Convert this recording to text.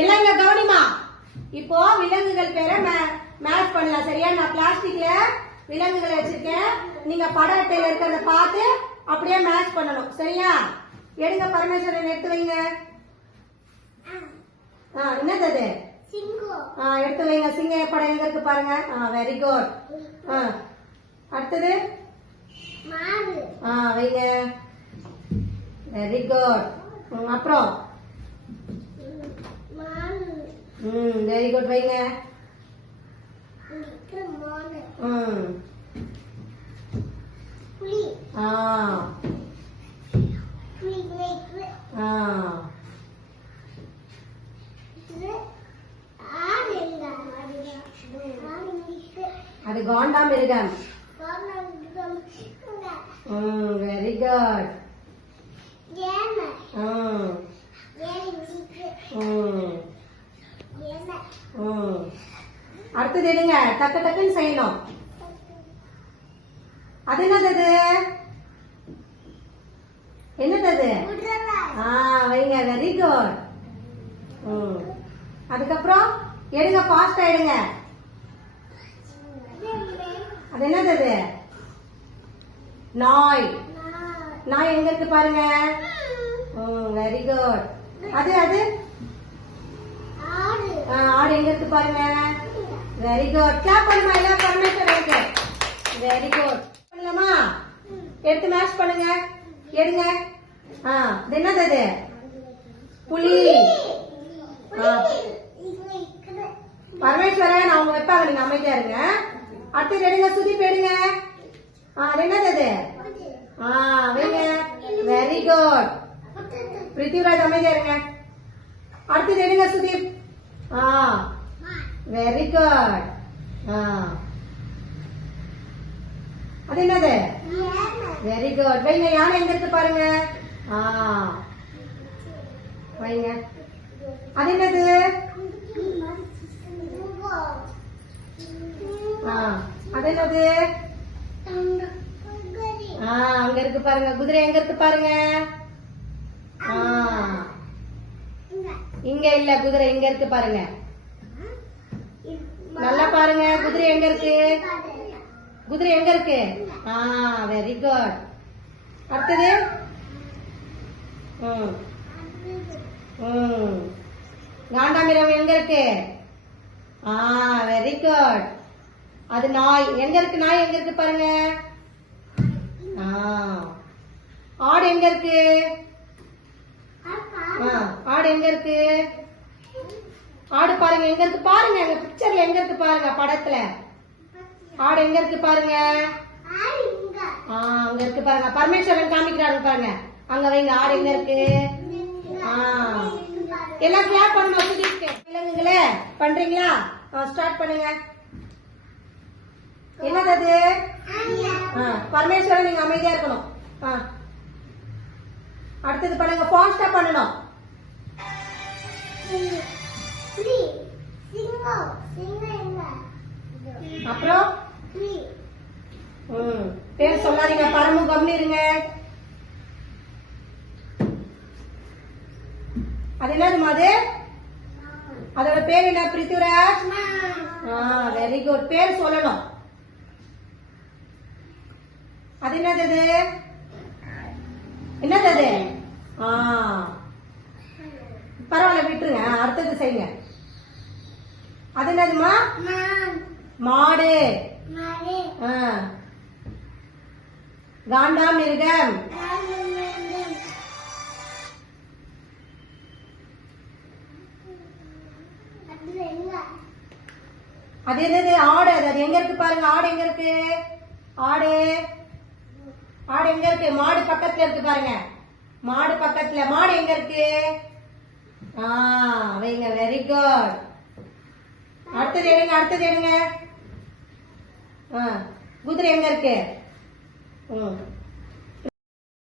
எல்லாம் இங்க கவனிமா. இப்போ விலங்குகள் பேரை மேட்ச் பண்ணலாம் சரியா? நான் பிளாஸ்டிக்ல விலங்குகளை வச்சிருக்கேன். நீங்க பட அட்டையில இருக்கிறத பார்த்து அப்படியே மேட்ச் பண்ணணும் சரியா? எடுங்க பரமேஸ்வரன் எடுத்து வைங்க. ஆ என்னது அது? எடுத்து வைங்க சிங்க படம் எங்க இருக்கு பாருங்க. ஆ வெரி குட் ஆ அடுத்தது? வைங்க. வெரி குட் அப்புறம்? ம் வெரி குட் வைங்க. ம். ஆ. ஆ. அது காண்டா மிருகம் வெரி குட் ஏனை ம் ஏனை இருக்கிற ம் ஏனை ம் அடுத்தது எடுங்க டக்கு டக்குன்னு செய்யணும். அது என்னது என்னது ஆ வைங்க. வெரி குட் ம் அதுக்கப்புறம் எடுங்க ஃபாஸ்டா எடுங்க. அது என்னது அது? நாய். நாய். எங்க இருக்கு பாருங்க. வெரி குட் அது அது? ஆடு ஆ, எங்க இருக்கு பாருங்க. வெரி குட் கிளாப் பண்ணுமா? எல்லாம் பர்மிஷன் இருக்கு வெரி குட் பண்ணலாமா? எடுத்து மேட்ச் பண்ணுங்க. எடுங்க. ஆ இது என்னது அது? புலி. ஆ, பரமேஸ்வரன் அவங்க வைப்பாங்க நீங்க அமைதியா இருங்க. அடுத்தது எடுங்க சுதீப் எடுங்க. ஆ என்னது அது? ஆ வைங்க. வெரி குட் பிருத்திவிராஜ் அமைதியா இருங்க. அடுத்தது எடுங்க சுதீப். ஆ வெரி குட் ஆ அது என்னது வெரி குட் வைங்க யானை எங்க இருக்கு பாருங்க ஆ வைங்க அது என்னது ஆ அது என்னது ஆ அங்க இருக்கு பாருங்க குதிரை எங்க இருக்கு பாருங்க ஆ இங்க இல்ல குதிரை இங்க இருக்கு பாருங்க. நல்லா பாருங்க குதிரை எங்க இருக்கு? குதிரை எங்க இருக்கு? ஆ வெரி குட் அடுத்தது? காண்டாமிரம் எங்க இருக்கு? ஆ வெரி குட் அது நாய். எங்க இருக்கு நாய்? எங்க இருக்கு பாருங்க. ஆடு எங்க இருக்கு? ஆடு எங்க இருக்கு? ஆடு பாருங்க எங்க இருக்கு? பாருங்க எங்க பிக்சர்ல எங்க இருக்கு பாருங்க படத்துல. ஆடு எங்க இருக்கு பாருங்க? அங்க இருக்கு பாருங்க. பரமேஸ்வரன் காமிக்கிறாரு பாருங்க. அங்க வைங்க ஆடு எங்க இருக்கு? எல்லாம் கிளாப் பண்ணணும் விலங்குங்களே பண்றீங்களா? ஸ்டார்ட் பண்ணுங்க. என்னது அது? பரமேஸ்வரன் நீங்க அமைதியா இருக்கணும். அடுத்தது பண்ணுங்க ஃபாஸ்டா பண்ணணும். அப்புறம்? பேர் சொல்லாதீங்க. பரமு கம்னு அது என்னதுமா அது அதோட பேர் என்ன பிரித்துராஜ் வெரி குட் பேர் சொல்லணும். அது என்னது என்னது அது? ஆ. பரவாயில்ல விட்டுருங்க. அடுத்தது செய்யுங்க. அது என்னதுமா மாடு. ஆ. காண்டாமிருகம் அது என்னது? ஆடு அது அது எங்க இருக்கு பாருங்க. ஆடு எங்க இருக்கு? ஆடு. ஆடு எங்க இருக்கு? மாடு பக்கத்துல இருக்கு பாருங்க. மாடு பக்கத்துல. மாடு எங்க இருக்கு? ஆ வைங்க வெரி குட் அடுத்தது எடுங்க அடுத்தது எடுங்க. ஆ குதிரை எங்க இருக்கு? ம்.